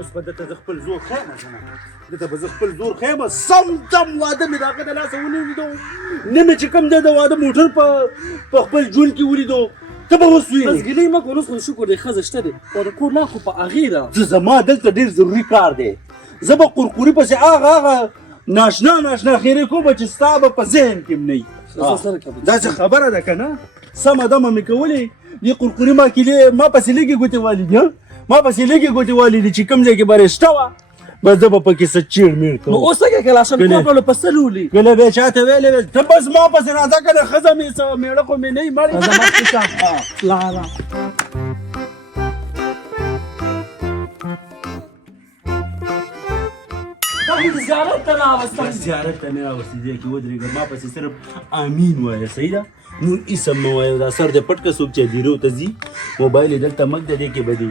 اوس به درته زه خپل زور ښیم دته به زه خپل زور ښیم سم دم واده مې د هغه د لاسه ولیدو نه مې چې کوم دی د واده موټر په خپل ژوند کې ولیدو ته به اوس وینې بس ګیلې مه کوه اوس خو شکر دی ښځه شته دی او د کور لار خو په هغې ده زما دلته ډېر ضروري کار دی زه به قرقوري پسې هغه ناشنا خیرې کوم چې ستا به په ذهن کې نه وي داسې خبره ده که نه سمه دمه مې کولې دې قرقوري ما پسې لږې ګوتې والدي ما پسې لږې ګوتې والدي چې کوم ځای کې به رشته وه بس زه به پکې څه چیړ میړ کوم نو اوس څنګه کلاشن کور په څه لولي کله به چاته ویلې ته بس ما پسې راځه که نه ښځه مې څه میړه خو مې نه وي مړې زیارت ته راوستم زیارت ته مې راوستې دی کې ودرېږه ما پسې صرف امین وایه صحیح ده نور اسم مه وایه دا سر دې پټ که څوک چې دیرو ته ځي موبایل یې دلته مږ ده دې کې به دي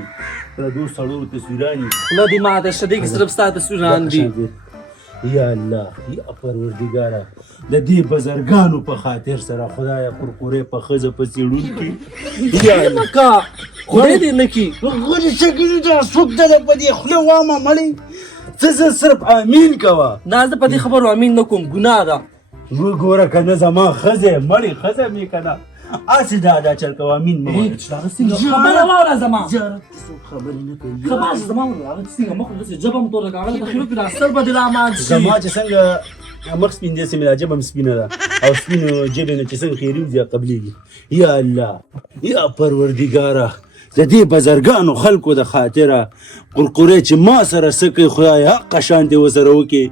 پردو سړو تصویران دي خوله دې ماته شه دې کې صرف ستا تصویران دي یا الله یا پروردګاره د دې بزرګانو په خاطر سره خدایه قرقورې په ښځه پسې ړوند کړي یا مه کا خدای دې نه کړي غلي څه کړي دا څوک ده په دې خوله وامه مړې څه زه صرف امین کوه نه زه په دې خبرو امین نه کوم ګناه ده وګوره که نه زما ښځې مړې ښځه مې که نه هسې دا چل کوه امین مه وایه خبره واوره زما زیارت کې څوک خبرې نه کوي خبره زما واوره هغه څنګه مخ داسې ژبه م توره کړه هغه ته خیرو کړه سر به دې رامان شي زما چې څنګه مخ سپین دی سمې دا ژبه هم سپینه ده او سپینو ژبې نه چې څنګه خیري وځي قبلېږي یا الله یا پروردګاره د دې بزرګانو خلکو د خاطره قرقورې چې ما سره څه کوي خدای حقه شان دې ورسره وکړي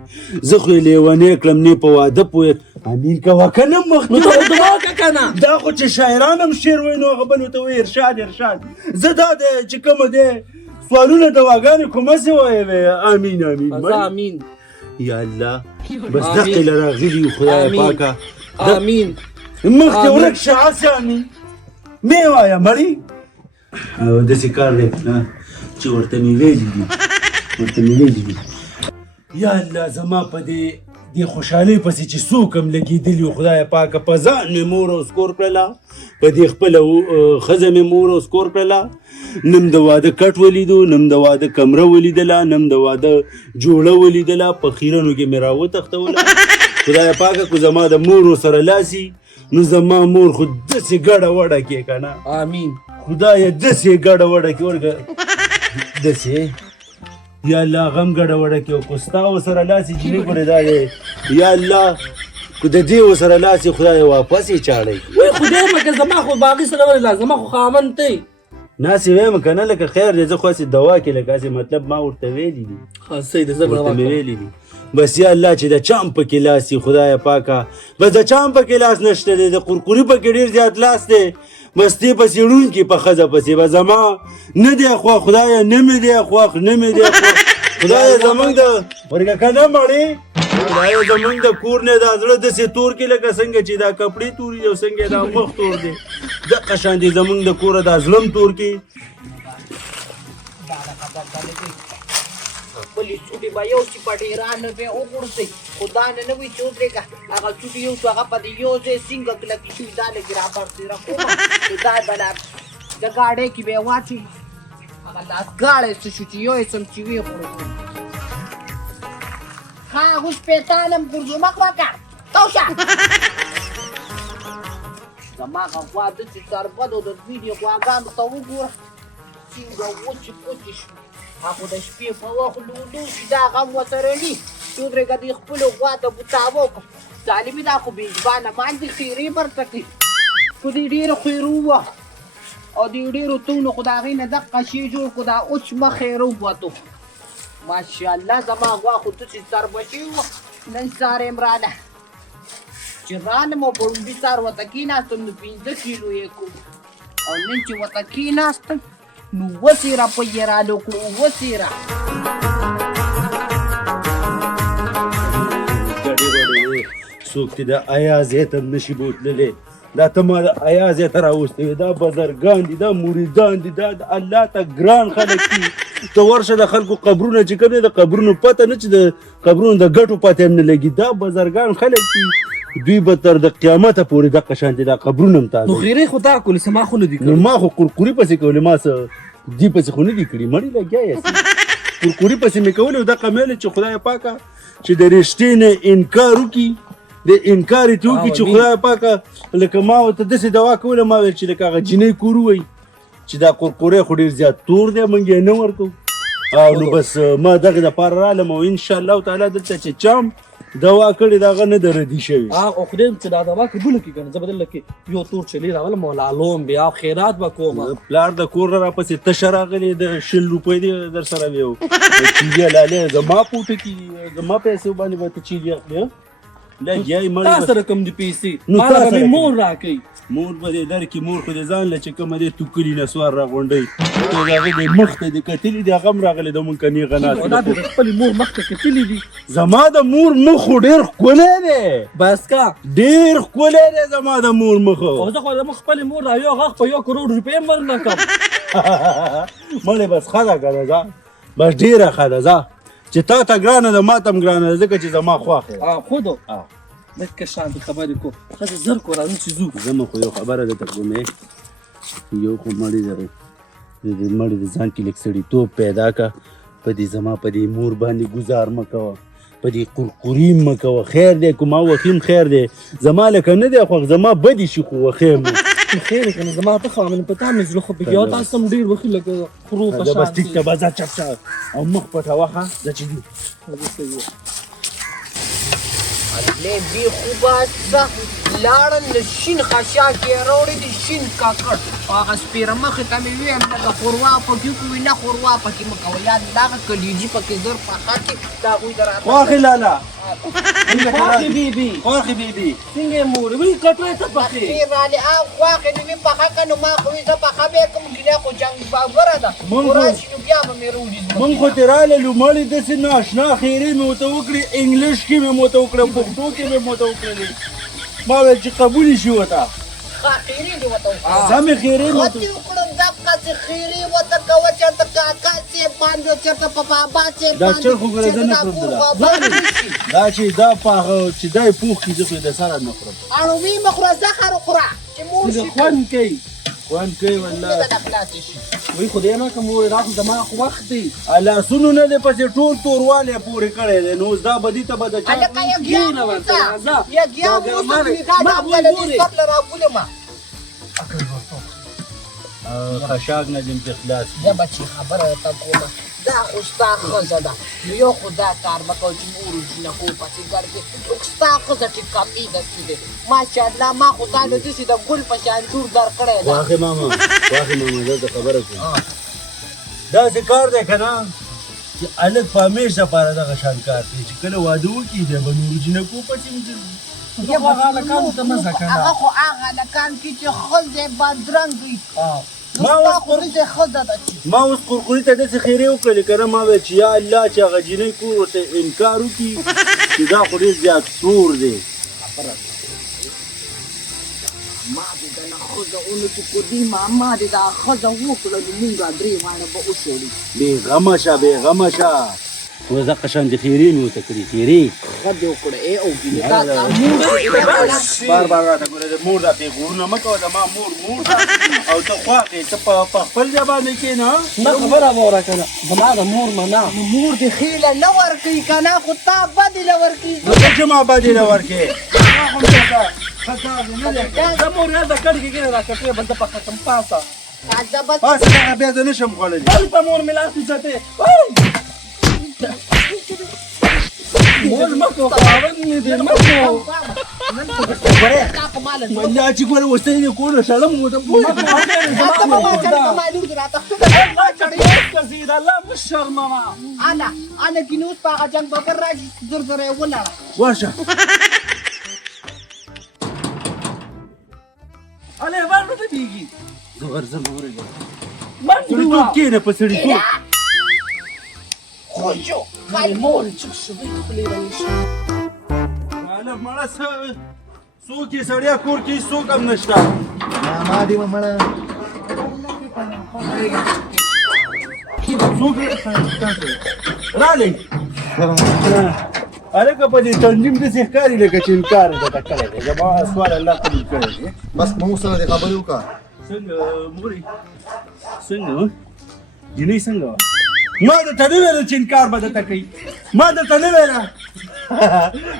زه خو یې لیونی کړم نه په واده پوهېد امین کوه که نه نو ته دعا وکړه که نه دا خو چې شاعران هم شعر وایي نو هغه بل ورته وایي ارشاد زه دا چې کومه دی سوالونه دواګانې کوم هسې وایې امین امین یا الله بس دقې له راغلي خدای پاکه امین مخ دې ورک شه هسې امین مې وایه مړي داسې کار دی چې ورته مې ویلي دي یا الله زما په دې خوشحالۍ پسې چې څوک هم لګېدلي وو خدایه پاکه په ځان مې مور اوس کور کړله په دې خپله ښځه مې مور اوس کور کړله نم د واده کټ ولیدو نم د واده کمره ولیدله نم د واده جوړه ولیدله په خیرنو کې مې راوتښتوله خدایه پاکه کو زما د مور سره لاسي نو زما مور خو داسې ګډه وډه کې که نه امین خدایه داسې ګډه وډه کې ورګه داسې یا الله غم ګډه وډه کې او کو ستا ورسره لاسې جینې ګورې دا دی یا الله کو د دې ورسره لاسې خدایه واپس یې چاړی وای خدای مکه زما خو باغي سره ولې لا زما خو خاوند دی ناسې وایم که نه لکه خیر دی زه خو هسې دوا کې لکه هسې مطلب ما ورته ویلي دي صحیح دی زه به ورته مې ویلي دي بس یا الله چې د چام پکې لاس وي خدایه پاکه بس د چام پکې لاس نشته دی د قرقوري پکې ډېر زیات لاس دی بس دې پسې ړوونکي په ښځه پسې به زما نه دی خوښ خدایه نه مې دی خوښ نه مې دی خوښ خدایه زموږ د ورګه که نه مړې خدایه زموږ د کور نه دا زړه داسې تور کې لکه څنګه چې دا کپړې تورې دي او څنګه دا مخ تور دی دقه شان دی زموږ د کوره دا زړه تور کې خپلې چوټې به یو چې په ډېرانه به وغورځئ خو دا نه وي چې ودرېږه هغه چوټې یو شو هغه په دې یو ځای څنګه کلکې شوي دا لږې رابرسېره کومه نو دا به د ګاډۍ کې به یې واچوي هغه لاس ګاړی څه شو چې یو یې سم چې ویې خورو ښه اوس پیتانم ګرځو مخ وکړه تو شه زما هغه غوا داسې سربدو د دوی دې غواګانو ته وګوره څنګه وچې پوچې شوي هغه د شپې په وخت لولو چې دا غم ورسره ني چې ودرېږه دوی خپلو غوا ته بوتاوه کړه ظالمي دا خو بېزبانه باندې خیرې برته کړي خو دوی ډېره خیرو وه او دوی ډېرو تونو خو د هغې نه دقه شی جوړ کړو دا اوچ مخې ووتو ماشاءالله زما غوا خو داسې سربشي وه نن سهار یم راله چې رانم او په ړومبي سهار ورته کېناستم نو 5 کیلو یې کړو او نن چې ورته کېناستم نو وسیره په یې رالو کړو وسیره څوک چې د ایاز یې ته نشي بوتللی دا ته ما د ایاز یې ته راوستی دا بزرګان دي دا مریدان دي دا د الله ته ګران خلک دي ته ورشه د خلکو قبرونه چې کوم دی د قبرونو پته نه چې د قبرونو د ګټو پته هم نه لګي دا بزرګان خلک دي دوی به تر د قیامته پورې دقه شانتې دا قبرونه هم تازه نو خیرې خو دا کولې څه ما خو نه دي نو ما خو قرقوري پسې کولې ما څه دې پسې خو نه دي کړي مړې لګیا یې کورکوري پسې مې کولې او دغه مې ویلې چې خدای پاکه چې د رښتې نه انکار وکړي د انکار یې وکړي چې خدای پاکه لکه ما ورته داسې دوا کوله ما ویل چې لکه هغه جینۍ کور ووایي چې دا کورکوری خو ډېر زیات تور دی موږ یې نه ورکوو او نو بس ما دغې دپاره رالم او انشاءالله تعالی دلته چې چام دوا کړې د هغه نه د ردي شوې خو خدای چې دا دوا قبوله کړي که نه زه به دلته کې یو تور چلي راولم او لالوم بیا خیرات به کوم پلار د کور نه راپسې تشه راغلې د 100 روپۍ دی در سره وې چیلیا لالې زما پوټه کې زما پیسې باندې به ته چیلیا اخلې لګیا یې مړ تا سره کوم دي پیسې ماله به مې مور راکوي مور به دې درکې مور خو دې ځان له چې کومه دې توکلي نسوار راغونډوي د هغې د مخ ته دې کتلي دي هغه هم راغلی د مونږ که نیغه دا ناست د خپلې مور مخ ته کتلي دي زما د مور مخ خو ډېر ښکلی دی بس کا ډېر ښکلی دی زما د مور مخ او زه خو زموږ خپلې مور را یو غاښ په 1 کروڑ روپۍ هم ورنه کړم مړې بس ښه ده که نه ځه بس ډېره ښه ده ځه چې تا ته ګرانه ده ما ته هم ګرانه ده ځکه چې زما خوښ دی خودو لکه شانتې خبرې کو ښځه زر کو راځو چې ځو زه مو خو یو خبره درته کوم یو خو مړې د مړې د ځان کې لږ سړیتوب پیدا که په دې زما په دې مور باندې ګزار مه کوه په دې قرقوري مه کوه خیر دی که ما وخیم خیر دی زما لکه نه دی خوښ زما بدې شي خو وخیم خیر که نه زما ته خو مې په تا مې زړه خو پکې او تاسو هم ډېر وخي لکه خرو په شان بس ټیک ته به ځه چپ شه او مخ پټوه ښه ځه چې ځو له بی خوبه څه لاړل له شین خشاک یې راوړی دي شین کاکړ هغه سپېره مخې ته مې ویم لکه ښوروا پکې وکړو نه ښوروا پکې مه کوه یا دغه کلیجي پکې زر پخه کړي د هغوی د راتګ خواښې لالا خواښې بیبي خواښې بیبي څنګه یې مور وی کټوۍ ته پخې ډېر رالې خواښې نو مې پخه کړه نو ما خو وي زه پخه به یې کوم ګیله خو جنګ بابره ده خو راشي نو بیا به مې راوړي مونږ خو ترې راللو مړې داسې ناشنا خیرې مې ورته وکړې انګلیش کې مې ورته وکړه پښتو کې مې ورته وکړلې ما ویل چې قبولې شي ورته خیرې دې ورته وکړه سمې خیرې مې ورته وکړم دقسې خیرې ورته کوه چېرته کاکا صاحب باندې چېرته په بابا صاحب دا چل خو ګوره زه نه خورم دا چې دا چې دا یې پوخ کړي زه خو یې د سره نه خورم اړو وی مه خوره زهر وخوره چې مور شي خوند کوي خوند کوي والله وی خدای نه کوم وای راخو زما خو وخت دی لاسونو نه دی پسې ټول توروالی پورې کړی دی نو اوس دا بدي ته به د چا هلکه یګیا موسه یګیا موسه نګاه دې سب له رابولمه خشاک نه دې خلاص زه به چې خبره درته کومه دا خو ستا ښځه ده نو یو خو دا کار مه کوه چې نورو جینکو پسې ګرځې ستا ښځه چې کمې دسې دی ماشاءالله ما خو تا له داسې د ګل په شان جوړ در کړی ده واخې ماما دلته خبره کوم داسې کار دی که نه چې هلک په همیش دپاره دغه شان کار کوي چې کله واده وکړي دی به نورو جینکو پسې هغه هلکانو ته مه ځه که نه هغه خو هغه هلکان کې چې ښځې بدرنګ وي ما اوس قرقوري ته داسې خیرې وکړلې که نه ما ویل چې یا الله چې هغه جینۍ کور ورته انکار وکړي چې دا خو ډېر زیات تور دی ما دې د نه ښځه اونو چې قدیمه ما دې دا ښځه وکړه نو مونږ درې واړه به وشړو بېغمه شه بېغمه شه اوس دغه شان د خیرې مې ورته کړي خیرې ښه دې وکړه او بار بار راته ګوره د مور دا پېغورونه مه کوه زما مور ده او ته خواښې ته په خپل ځای باندې کښېنه نه خبره به وره که نه زما د مور منه مور دې خېله نه ورکوي که نه خو تا بدې له ورکوي نو ته چې ما بدې نه ورکې زه مور هلته کډ کې کېنه دا کټوۍ به زه پخه کړم پاسه پاسه دغه بیا زه نه شم خوړلی هلته مور مې لاس وچتې مور مه کوه خاوند مې دی مه کوه والله چې ګوره اوس ته یې د کور نه شړم ورته الله مه شرموه انا کې اوس په هغه جنګ ببر راشي زر زره یې ولاړه ورشه هلې بار نه تېږي زه ورځم ورګم منډه سړیتوب کښېنه په سړیتوب خوشو مور چک شوی خپلې رانیشه ماله مړه څوک یې سړیا کور کې څوک هم نشته ما دې مړه څوک رالی هلکه په دې تنظیم داسې ښکاري لکه چې انکار یې درته کړی دی زما سوال الله قبول کړی دی بس موږ سره دې خبرې وکړه څنګه مورې څنګه جینۍ څنګه وه ما درته نه ویله چې انکار به درته کوي ما درته نه ویله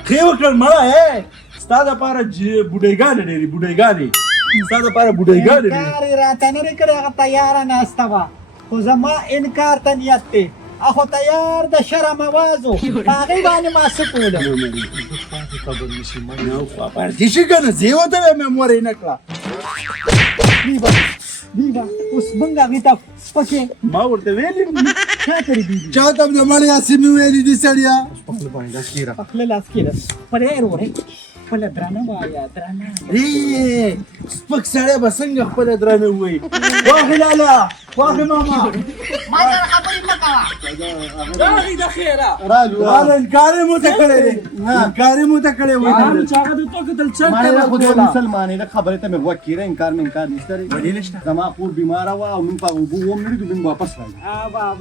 ښې وکړل مړه ستا دپاره بوډۍ ډېرې بوډۍ ستا دپاره بوډۍ انکار یې راته نه دی کړی هغه تیاره ناسته وه خو زما انکار ته نیت دی اخو تیار د شرم آواز و په هغې باندې ما څه کولم پارتي شي که نه زه یې ورته وایم مور یې نه کړه بیبه اوس موږ هغې ته سپکې ما ورته ویلي چا کړي بیبي چا ته د مړې هسې مې ویلي دي سړیا پخله لاس کېده پرې ورې خپله درانه وایه درانه سپک سړی به څنګه خپله درانه ووایي واخې لاله واخې ماما ما سره خبرې مه کوه راغی د خیره راله انکار یې مو ته کړی دی انکار یې مو ته کړی وایي چې هغه د تو کتل مړې خو د چرته مسلمان یې خبرې ته مې غوږ کېره انکار مې انکار نشته دی ولې نشته زما خور بیماره وه او نن په اوبو وم نه لیدو نن واپس راځي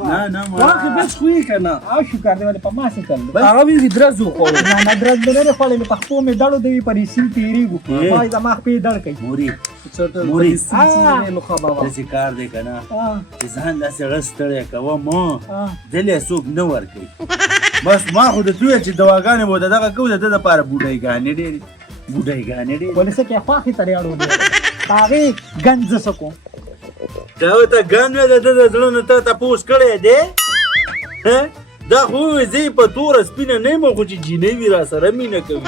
نه نه واخې بس خو یې که نه او شکر دی ولې په ما څه کړل هغه ویلي درز وخوړو نه نه درز مې نه دی خوړلی په خپو مې دړو دی په ریسین تېرېږو ما زما خپې دړ کوي موري چرته موري نو خبره داسې کار دی که نه چې ځان داسې رس ستړی کوه ما دلې څوک نه ورکوي بس ما خو درته وویل چې دواګانې به د دغه کوو د ده دپاره بوډۍ ډېرې ولې څه کې خواښې ترې اړو دی په هغې ګنج زه څه کوم تا ورته ګن مې د ده د زړه نه ته تپوس کړی دی دا خو ووایي زه یې په توره سپینه نه یم خو چې جینۍ وي را سره مینه کوي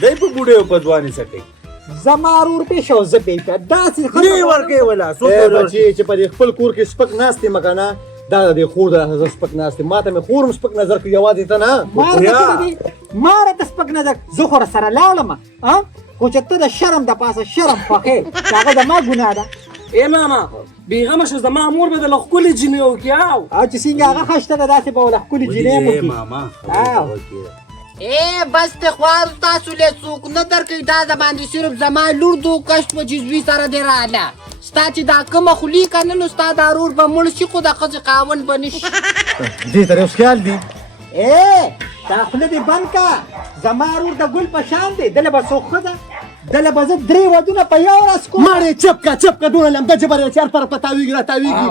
دی په بوډۍ او په ځوانې څه کوي زما ورور پېښه او زه پېښه داسې نه ورکوي ولا بچې چې په دې خپل کور کې سپک ناست یم که نه دا د دې خور د نظر سپک ناست یم ما ته مې خور هم سپک نظر کوي یوازې ته نه ما راته سپک نظر زه خو راسره لاړم خو چې ته د شرم د پاسه شرم خوښې چې هغه د ما ګناه ده ای ماما بیغمه شو زما مور به د له ښکلې جینۍ وکړي او چې څنګه هغه خشته ده داسې به وله ښکلې جینۍ هم وکړي ماما بس ته خوار تاسو له څوک نه درکوي دا د باندې صرف زما لور دو کشت په جزوي سره دی راغله ستا چې دا کومه خولي که نه نو ستا دا رور به مړ شي خو د ښځې خاوند به نه شي دې ته اوس خیال دی دا خوله دې بند که زما رور د ګل په شان دی دله به څوک ښه ده دله به زه 3 ودونه په یو ورځ کوم مړې چپ که دونه لمده جبر یې چې هر طرف ته تاویږي را تاویږي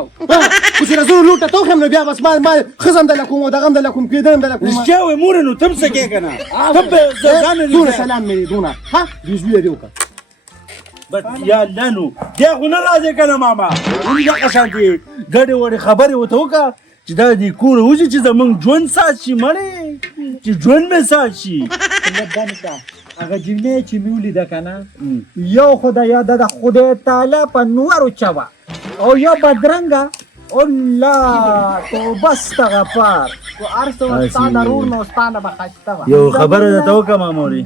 خو چې زه لور ته توخم نو بیا بس ما ښځه هم دله کوم او دغه هم دله کوم کېدل هم دله کوم رښتیا وایي مورې نو ته هم څه کوې که نه ته به ځان دونه سلام مې دونه ها بیزوي یې دې وکړه بس یا الله نو بیا خو نه راځې که نه ماما هم دغه شانتې ګډې وړې خبرې ورته وکړه چې دا دې کوره وځي چې زمونږ ژوند ساز شي مړې چې ژوند مې ساز شي هغه جینۍ چې مې ولیده که نه یو خو د یا د خدای تعالی په نورو چوه او یا بدرنګه الله توبه استغفار خو هر څه ستا د رور نه ستا نه به ښایسته وه یو خبره درته وکړه ما مورې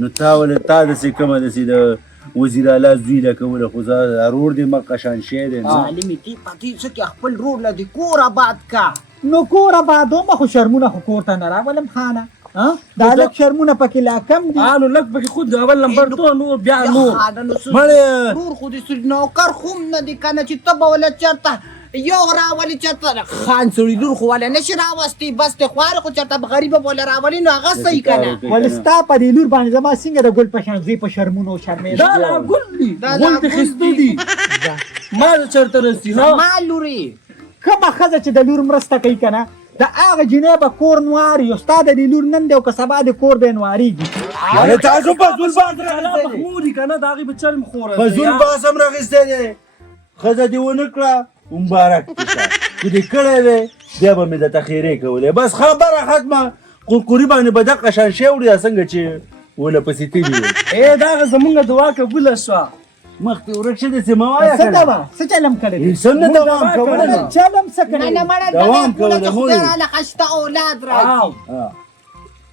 نو تا ولې تا داسې کومه داسې د وزیر اعلی زوی له کوله خو زه رور دې مکه شان شی دی ظالمې دې په دې څه کې خپل رور له دې کور آباد کا نو کور آبادومه خو شرمونه خو کور ته نه راولم خانه دا لږ شرمونه پکې لا کم دي نو لږ پکې خود اول نمبر تو نور بیا نور مړې رور خو دې نوکر خو هم نه دي که نه چې ته به وله چېرته یو راولي چېرته خان سړي لور خو وله نشي راوستي بس دې خوارې خو چېرته به غریبه به وله راولي نو هغه صحیح که نه ولې ستا په دې لور باندې زما څنګه د ګل په شان زوی په شرمونو شرمېږي دا لا ګل دي ګل دې ښایسته دي ما چېرته رسي زما لورې کومه ښځه چې د لور مرسته کوي که نه د هغه جینۍ به کور نواري او ستا د دې لور نن دی او که سبا د کور دی نوارېږي تاسو په زول باز راغلی دی موري که نه د هغې به چرم خوره په زول باز هم راغستی دی ښځه دې ونه کړه مبارک دې شه که دې کړی دی بیا به مې درته خیرې کولی بس خبره ختمه قرقوري باندې به دقه شان شی وړي دا څنګه چې وله پسې تلي وي دا هغه زمونږ دعا قبوله شوه مخکې ورک شه داسې مه وایه څه ډول څه چلم کړی دی څه نه دوام کولی نو چلم څه کړی دوام کولی چې خدای راله ښایسته اولاد راکړي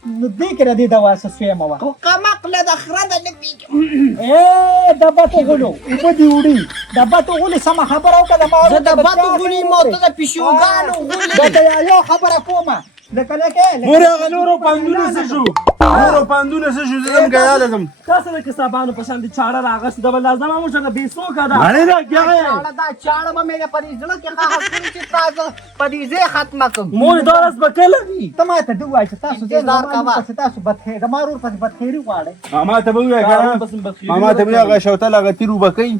نو دې کې را دې دوا څه سویمه وه خو کمقله د خره ده نه پېږم د بتو غلو اوبه دې وړي د بتو غلي سمه خبره وکړه زه د بتو غلي مو ته د پیشوګانو غلي د یو خبره کومه لکه مورې هغه نورو پندونه څه شو نورو پندونه څه شو زه هم ګیاله ځم تاسو د کسابانو په شان د چاړه راغستې ده به لازمه موږ ته بېڅوکه ده مړې ده ګیاغې دا چاړه به مې په دې زړه کې خاص کړي چې تاسو په دې ځای ختمه کړم مورې دا ورځ به کله وي ته ما ته دې ووایه چې تاسو پسې تاسو زما ورور پسې بدخیري غواړئ ماما ته به ووایه که نه ماما ته به هغه شوتل هغه تیر اوبه کوي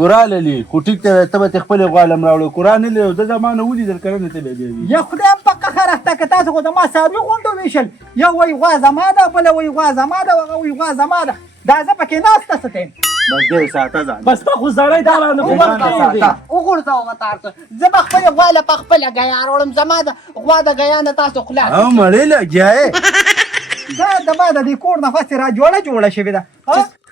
قرآن للی خو ټیک ته ته به خپل غوالم راوړو قرآن للی د زمانه ولیدل کنه ته به یا خدای په قهر اخته که تاسو خو زما څاروي غونډو ویشل یو وایي غوا زما ده بله وایي غوا زما ده هغه وایي غوا زما ده دا زه پکې ناسته څه کوم بس ډېر ساته ځان بس تا خو زړی دا رانه وغورځوه تاسو زه به خپلې غوا له په خپله ګیا راوړم زما د غوا د ګیا نه تاسو خلاص او مړې لګیا دا دما د دې کور نه فسې را جوړه شوې ده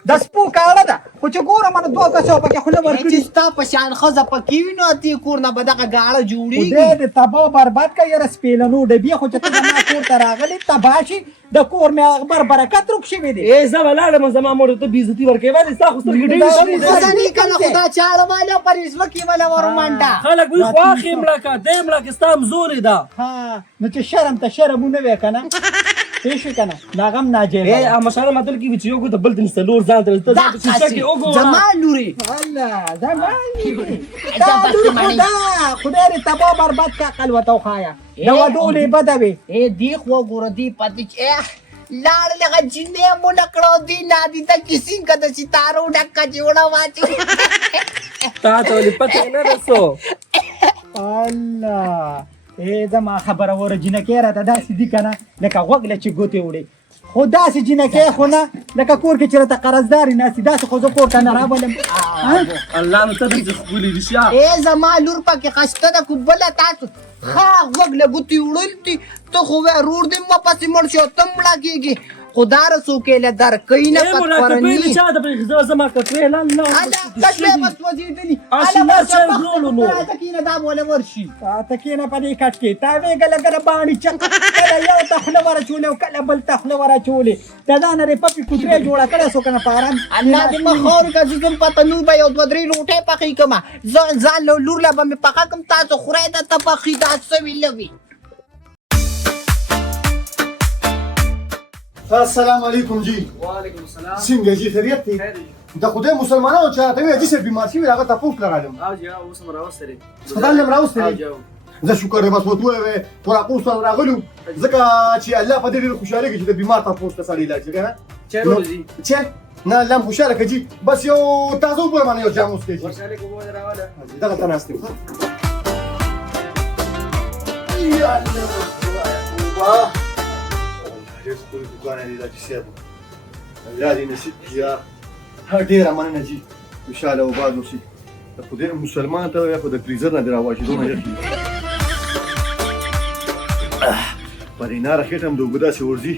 د سپو کاړه ده خو چې ګورم نو دوه کسو پکې خوله ورکړي چې ستا په شان ښځه پکې وي نو دې کور نه به دغه ګاړه جوړېږي خدای دې تباه برباد کړه یاره سپېلنو ډبې خو چې ته زما کور ته راغلې تباه شي د کور مې برکت روک شوی دی زه به لاړم زما مور ته بې عزتي ورکوې ولې ستا خو سترګې ډېرې شنې دي. ښځه نه کنه خو دا چاړه والا پر ځمکې والا ورمنډه خلک وایي خواښ یې مړه که دی مړه که ستا همزورې ده ها نو چې شرم ته شرم ونه وی که نه پوه شوې که نه دا غم ناجیبه مشاله متل کې وي چې یو ګوته بل ته نیسته لور ځان ته ته په شیشه کې وګوره زما لورې الله زما دا لور خدا خدای دې تباه برباد کړه عقل ورته وښایه د ودولې بده وي دی خو وګوره دی پاتې چې لاړ لغه جنې مو نکړو دی نادي ته کسین کده ستارو ډکه جوړه واچي تا ته ولې پته نه ده څو الله زما خبره وره جنکۍ راته داسې دي که نه لکه غوږ له چې ګوتې وړې خو داسې جنکۍ خو نه لکه کور کې چې راته قرضدارې ناستې داسې خو زه کور ته نه راولم الله نو ته دې ښکلې رښتیا زما لور پکې خسته ده خو بله تاسو ښه غوږ له ګوتې وړل دي ته خو وایه رور دې مه پسې مړ شي او ته مړه کېږي خو دا رسوکې له درکوي نه کټوۍ چا د پرې زما کټوۍ کټوۍ به سوځېدلي راځه کېنه دا بوله ورشي ته کېنه په دې کټ کې تا ویږه لګره باڼې چک کله یو ته خوله وراچولې او کله بل ته خوله وراچولې د ځانه دې پپې کوترې جوړه کړې سو که نه په ارام الله دې مه خور که زه ځم په تنور به یو دوه درې روټۍ پخې کړمه ځان لور له به مې پخه کړم تاسو خورئ ده ته پخې دا څه وي لوي السلام علیکم جی وعلیکم السلام څنګه جی خیریت دی د خدای مسلمانانو چې راته وایي چې څه بیمار شوي هغه تپوس لرالم او جی اوس هم راوستی دی هسپتال نه م راوستی دی زه شکر دی بس ورته ووایې تراقوس ته راغلو ځکه چې الله په دې ډېر خوشحالېږي چې د بیمار تپوس ته سړی لاړ شي که نه چای ولې چای نه الله هم خوشحاله کړه جي بس یو تازه اوبه مانه یو جام وڅښئ جي ورشالې کومه دې راوله دغلته ناست یم یا الله اوبه ډېر ښکلي دوکان دی دا چې صاحب الله دې نصیب کړي ډېره مننه جي خوشحاله او باد اوسي د خدای مسلمان ته یا خو د فریزر نه دې راواچېدو نه یخي په دې ناره خېټه هم د اوبه داسې ورځي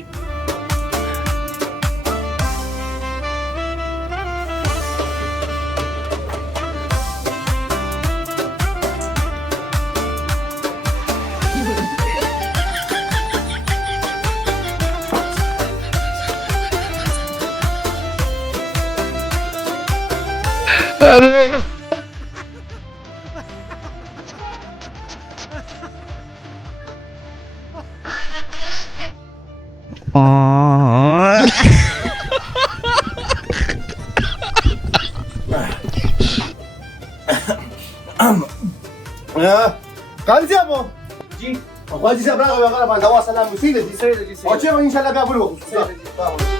قاضي صاحب جی قاضي صاحب راغی هغه باندې دوا سلام وسیله دي صحیح ده جی او چې ان شاء الله بیا بل وخت